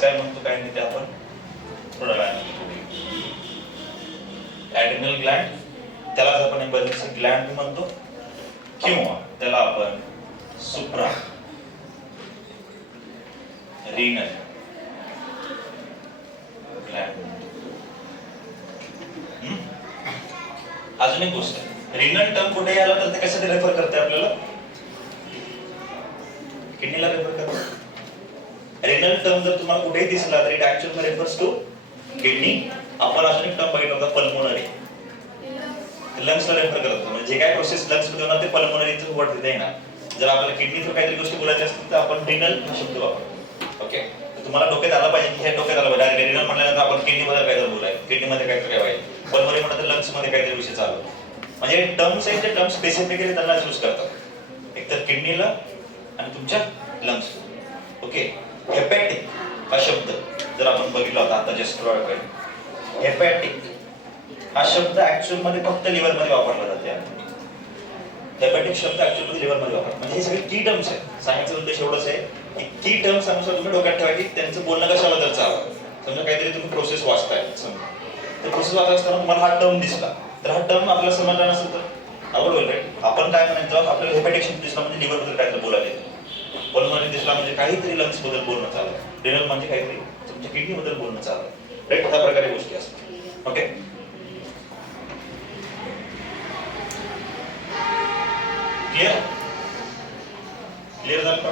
कसं काय म्हणतो काय नाही ते आपण थोडा वेळाने ऍड्रिनल ग्लँड, त्याला आपण इमर्जन्सी ग्लँड म्हणतो, किंवा त्याला आपण सुप्रा रीनल ग्लँड म्हणतो. अजून एक गोष्ट, रिनल टर्म कुठे आला तर ते कशासाठी रेफर करते आपल्याला? किडनीला रेफर करते. रिनल टर्म जर तुम्हाला कुठेही दिसला तर it actually refers to kidney. आपण अजून एक टर्म बघितला होता पल्मोनरी, लंग्सला रेफर करतो. म्हणजे जे काय प्रोसेस लंग्स मध्ये होणार ते पल्मोनरीचं वर्ड तिथे येणार. जर आपल्याला किडनीवर काहीतरी गोष्टी बोलायच्या असतील तर आपण रिनल हा शब्द वापरतो. ओके, तुम्हाला डोक्यात आला पाहिजे की हे डोक्यात आलं पाहिजे. रिनल म्हटल्यानंतर आपण किडनीमध्ये काहीतरी बोलायचं, किडनीमध्ये काहीतरी व्हायचं, पल्मोनरी म्हटलं तर लंग्स मध्ये काहीतरी विषय चालू. म्हणजे टर्म्स आहेत ते टर्म स्पेसिफिकली त्यांना चूज करतात, एकतर किडनीला आणि तुमच्या लंग्स. ओके, हेपॅटिक हा शब्द जर आपण बघितला होता आता जस्ट हेपॅटिक हा शब्द ऍक्च्युअल मध्ये फक्त लिव्हर मध्ये वापरला जाते. हेपॅटिक शब्द ऍक्च्युअल मध्ये लिव्हर मध्ये वापरतात. म्हणजे हे सगळे की टर्म्स आहेत. सांगायचा उद्देश एवढाच आहे की की टर्म्स अनुसार तुम्ही डोक्यात ठेवा की त्यांचं बोलणं कशाबद्दल चाललं. समजा काहीतरी तुम्ही प्रोसेस वाचताय, समजा तर प्रोसेस वाचत असताना तुम्हाला हा टर्म दिसला तर हा टर्म आपल्याला समजला नसेल तर आपण बोलतोय आपण काय म्हणायचं, आपल्याला हेपॅटिक शब्द दिसला म्हणजे लिव्हर बद्दल काहीतरी बोलायला, पल्मोनरी दिसला म्हणजे काहीतरी लंग्स बद्दल बोलणं चालू, रिनल म्हणजे काहीतरी तुमच्या किडनी बद्दल बोलणं चालू. राईट, अशा प्रकारे गोष्टी असतात. ओके, क्लिअर क्लिअर झालं का?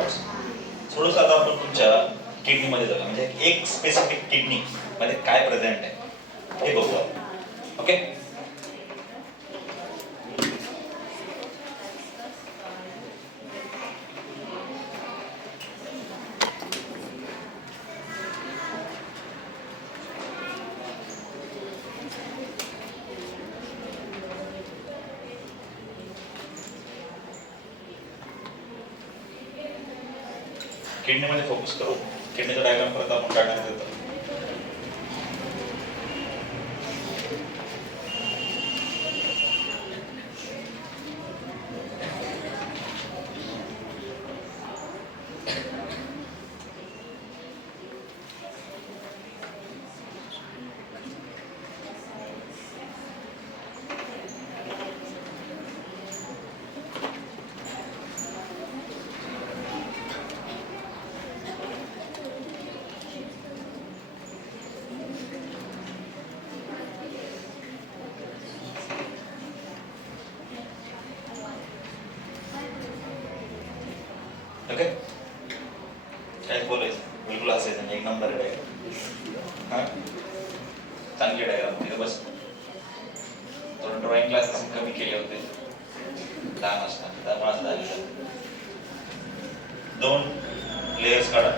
थोडंस आता आपण तुमच्या किडनी मध्ये झालं म्हणजे एक स्पेसिफिक किडनी मध्ये काय प्रेझेंट आहे हे बघू. ओके, किडनीमध्ये फोकस करू. किडनीचा डायग्राम परत आपण काढण्यात येतो. ओके, काय बोलायचं बिलकुल असायचं एक नंबर डायग्राम. हा, चांगली डायग्राम. बस थोडं ड्रॉइंग क्लासेस कमी केले होते लहान असताना, त्यामुळे असं दोन लेयर्स काढा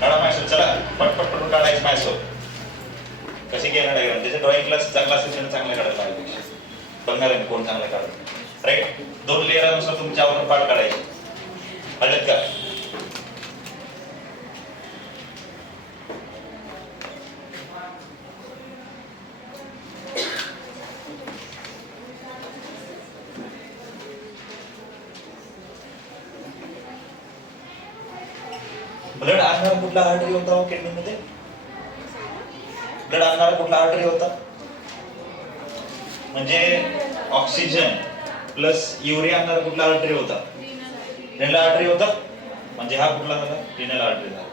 माझ्यासोबत. चला पटपट पटून काढायचं माझ्यासोबत. कशी घेणार डायग्राम? त्याचे ड्रॉइंग क्लास चांगला असेल त्याने चांगले काढायला माझ्यापेक्षा. बघणार आहे कोण चांगलं काढत. राईट, दोन लेअरानुसार तुमच्या आवडून पाठ काढायचे. कळलं का? ब्लड आणणारा कुठला आर्टरी होता किडनीमध्ये? ब्लड आणणारा कुठला आर्टरी होता? म्हणजे ऑक्सिजन प्लस युरिया आणणारा कुठला आर्टरी होता? रिनल आर्टरी होता. म्हणजे हा कुठला झाला? रिनल आर्टरी झाला.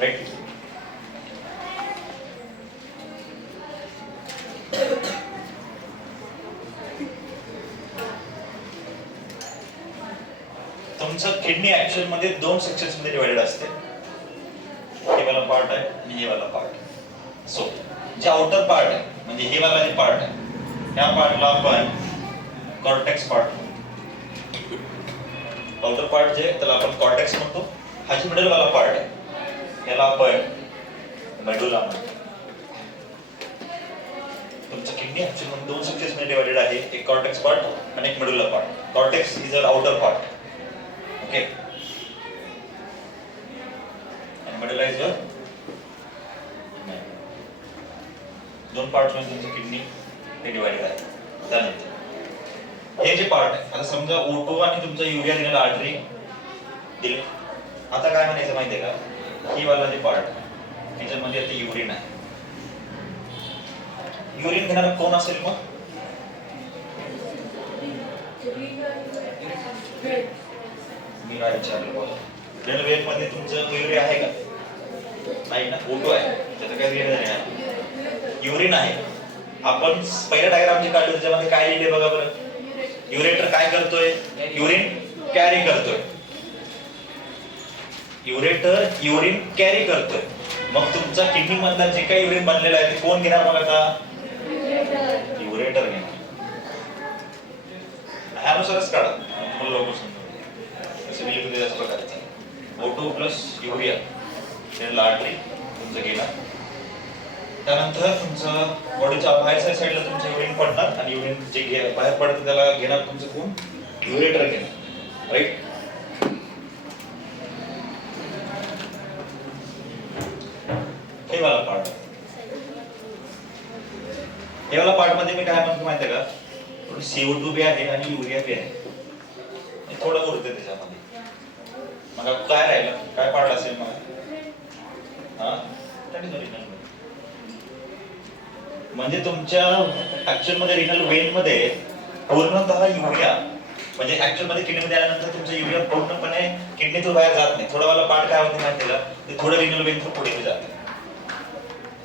राईट, तुमचं किडनी ऍक्च्युअल मध्ये दोन सेक्शन्स मध्ये डिवाइडेड असते. हे वाला पार्ट आहे आणि हे वाला पार्ट. सो जे आउटर पार्ट आहे म्हणजे हे वाला जे पार्ट आहे त्या पार्टला आपण कॉर्टेक्स पार्ट म्हणतो. आउटर पार्ट जे त्याला आपण कॉर्टेक्स म्हणतो. हा जो मिडल वाला पार्ट आहे याला आपण मेडुला म्हणतो. तुमचं किडनी ऍक्च्युअल मध्ये दोन सेक्शन्स मध्ये डिवाइडेड आहे, एक कॉर्टेक्स पार्ट आणि एक medulla part. Cortex is a outer part. Okay, आणि मेडुला इज अ दोन पार्ट्स मध्ये तुमची किडनी हे डिवाइडेड आहे. त्यानंतर हे जे पार्ट आहे, आता समजा O2 आणि तुमचा युरिया दिलेला आर्टरी दिले. आता काय म्हणायचं माहितीये का, ही वाला जे पार्ट आहे त्याच्यामध्ये आता युरिन आहे. युरिन घेणारा कोण असेल मग? मी काय विचारलं बोला. रेनल वेन मध्ये तुमचं युरिया आहे का? नाही ना, O2 आहे, त्याचं काय घेणं नाही. युरिन आहे. आपण पहिल्या डायग्राम जे काढलं त्याच्यामध्ये काय लिहिले बघा बरं. युरेटर काय करतोय? युरिन कॅरी करतोय. युरेटर युरिन कॅरी करतोय. मग तुमचा किडनी मधला जे काही युरिन बनलेला आहे ते कोण घेणार बघा का? युरेटर घेणार. ह्यानुसारच काढा, तुम्हाला लवकर समजेल. असं लिहिलं त्याच प्रकारचं. O2 plus urea renal artery तुमचं घेणार. त्यानंतर तुमचं बॉडीच्या बाहेरच्या साईडला तुमचं युरिन पडणार आणि युरिन जे बाहेर पडतं त्याला घेणार तुमचं कोण? युरेटर घेणार. राईट. हे वाला पार्ट. हे वाला पार्ट मध्ये मी काय म्हणतो माहितीये का, CO2 बी आहे आणि युरिया बी आहे. थोडं उरतं त्याच्यामध्ये. मग काय राहिलं, काय पार्ट असेल मग? म्हणजे तुमच्या ऍक्च्युअल मध्ये रिनल वेन मध्ये पूर्णतः युरिया, म्हणजे ऍक्च्युअल मध्ये किडनी मध्ये आल्यानंतर तुमचा युरिया पूर्णपणे किडनीतून बाहेर जात नाही. थोडा वाला पार्ट काय होते माहिती का, ते थोडं रिनल वेन थ्रू पुढे जाते.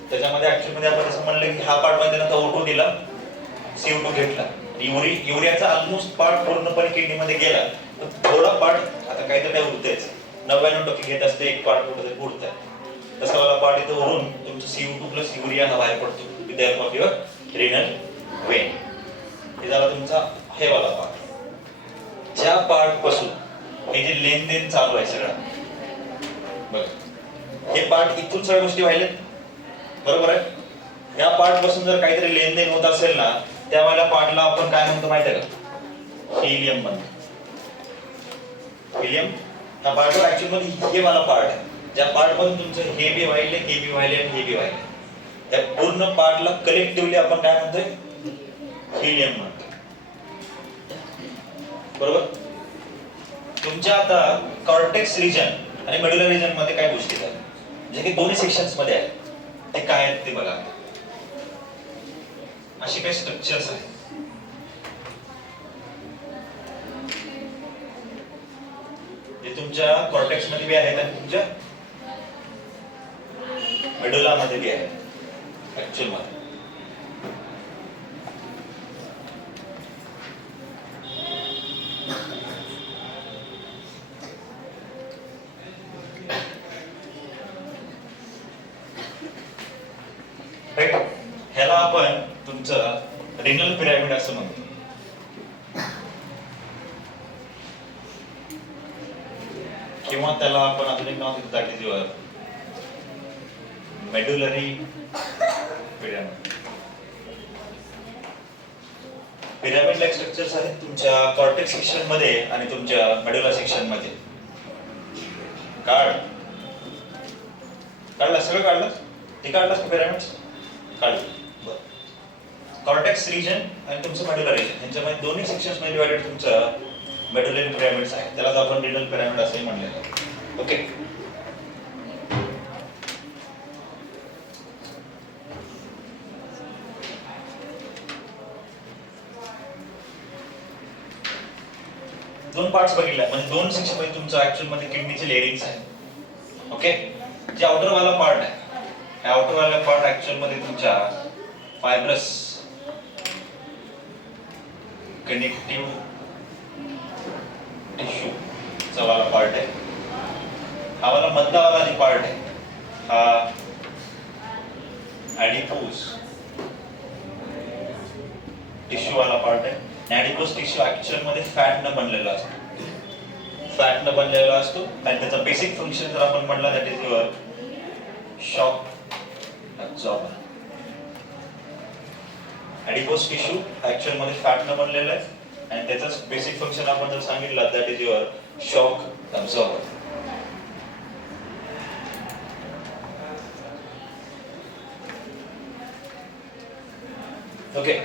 त्याच्यामध्ये ऍक्च्युअल मध्ये आपण असं म्हणलं की हा पार्ट मध्ये नंतर O2 दिला, CO2 घेतला, युरियाचा ऑलमोस्ट पार्ट पूर्णपणे किडनी मध्ये गेला. थोडा पार्ट आता काहीतरी काय उरतेच, 99% घेत असते, एक पार्ट कुठे उरत आहे. तसा वाला पार्ट इथं वरून तुमचं CO2 प्लस युरिया हा बाहेर पडतो with the help of your renal vein. हे झाला तुमचा हे वाला पार्ट. ज्या पार्ट पासून हे जे लेनदेन चालू आहे सगळं बघ, हे पार्ट इथून सगळ्या गोष्टी व्हायलेत, बरोबर आहे. या पार्ट पासून जर काहीतरी लेनदेन होत असेल ना, त्यावेळेला पार्टला आपण काय म्हणतो माहितीये का? हिलियम म्हणतो. हिलियम हा पार्ट ऍक्च्युअल मध्ये हे वाला पार्ट आहे, ज्या पार्ट मधून तुमचं हे बी व्हायले, हे बी व्हायले आणि हे बी व्हायले. त्या पूर्ण पार्टला कलेक्टिव्हली आपण काय म्हणतोय? हिलियम म्हणतो. बरोबर. तुमच्या आता कॉर्टेक्स रिजन आणि मेडुलर रिजन मध्ये काय गोष्टी आहेत जे की दोन्ही सेक्शन्स मध्ये आहेत, ते काय आहेत ते बघा. अशी काही स्ट्रक्चर्स आहेत. जे तुमच्या कॉर्टेक्स मध्ये बी आहेत आणि तुमच्या मेडुला मध्ये बी आहेत ऍक्च्युअल मध्ये. ह्याला आपण तुमचं रिनल पिरॅमिड असं म्हणतो. किंवा त्याला आपण अजून एक नाव देतो, that is your medullary pyramid. Pyramid like structures आहेत तुमच्या कॉर्टेक्स सेक्शन मध्ये आणि तुमच्या मेडुला सेक्शन मध्ये. काढलं सगळं काढलं, ते काढलं पिरॅमिड्स काढलं. कॉर्टेक्स रिजन आणि तुमचं मेडुला रिजन यांच्यामध्ये दोन्ही सेक्शन्स मध्ये डिवाइडेड तुमचं मेडुलरी पिरॅमिड्स आहे. त्यालाच आपण रिनल पिरॅमिड असंही म्हणलेलं आहे. ओके. दोन पार्ट्स बघितले, म्हणजे दोन सेक्शन मध्ये तुमचं ऍक्च्युअल मध्ये किडनीचे लेअरिंग्स आहे. ओके. जे आउटर वाला पार्ट आहे, या आउटर वाला पार्ट ऍक्च्युअल मध्ये तुमच्या फायब्रस कनेक्टिव्ह टिश्यू चा वाला पार्ट आहे. हा वाला मधला वाला जे पार्ट आहे हा ऍडिपोस टिश्यू वाला पार्ट आहे. ऍडिपोस टिश्यू ऍक्च्युअल मध्ये फॅट न बनलेला असतो. फॅट न बनलेला असतो आणि त्याचा बेसिक फंक्शन जर आपण म्हटलं that is your shock absorber. Adipose tissue actual मध्ये फॅट न बनलेला आहे आणि त्याचं बेसिक फंक्शन आपण जर सांगितलं that is your shock absorber. Okay.